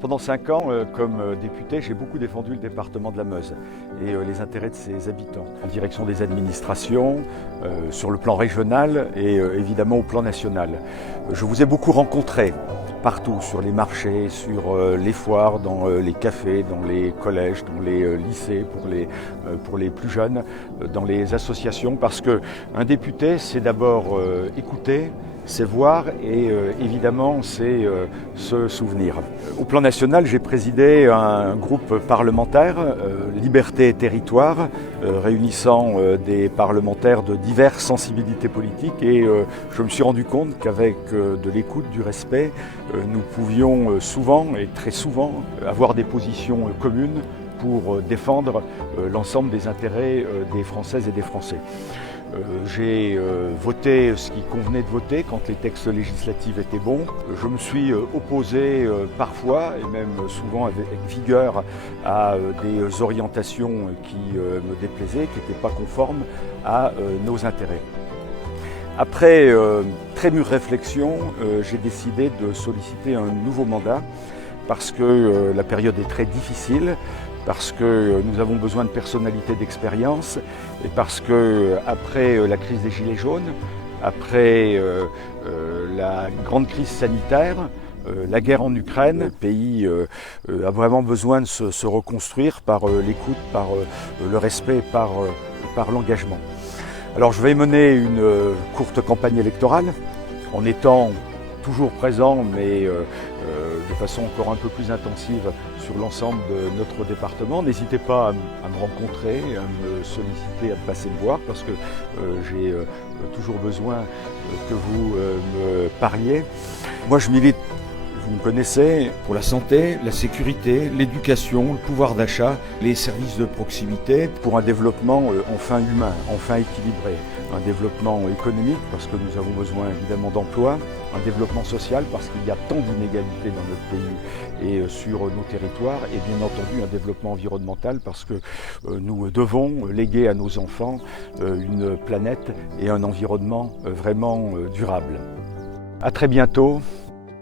Pendant 5 ans, comme député, j'ai beaucoup défendu le département de la Meuse et les intérêts de ses habitants, en direction des administrations, sur le plan régional et évidemment au plan national. Je vous ai beaucoup rencontrés partout, sur les marchés, sur les foires, dans les cafés, dans les collèges, dans les lycées pour les plus jeunes, dans les associations, parce qu'un député, c'est d'abord écouter, c'est voir et évidemment c'est se souvenir. Au plan national, j'ai présidé un groupe parlementaire, Liberté et Territoire, réunissant des parlementaires de diverses sensibilités politiques et je me suis rendu compte qu'avec de l'écoute, du respect, nous pouvions souvent et très souvent avoir des positions communes pour défendre l'ensemble des intérêts des Françaises et des Français. J'ai voté ce qui convenait de voter quand les textes législatifs étaient bons. Je me suis opposé parfois, et même souvent avec vigueur, à des orientations qui me déplaisaient, qui n'étaient pas conformes à nos intérêts. Après très mûre réflexion, j'ai décidé de solliciter un nouveau mandat parce que la période est très difficile, parce que nous avons besoin de personnalités d'expérience et parce que après la crise des Gilets jaunes, après la grande crise sanitaire, la guerre en Ukraine, le pays a vraiment besoin de se reconstruire par l'écoute, par le respect, par l'engagement. Alors je vais mener une courte campagne électorale en étant toujours présent, mais de façon encore un peu plus intensive sur l'ensemble de notre département. N'hésitez pas à me rencontrer, à me solliciter, à passer me voir, parce que j'ai toujours besoin que vous me parliez. Moi, je milite, vous me connaissez, pour la santé, la sécurité, l'éducation, le pouvoir d'achat, les services de proximité, pour un développement enfin humain, enfin équilibré. Un développement économique parce que nous avons besoin évidemment d'emplois, un développement social parce qu'il y a tant d'inégalités dans notre pays et sur nos territoires, et bien entendu un développement environnemental parce que nous devons léguer à nos enfants une planète et un environnement vraiment durable. À très bientôt,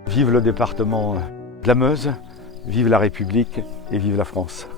vive le département de la Meuse, vive la République et vive la France.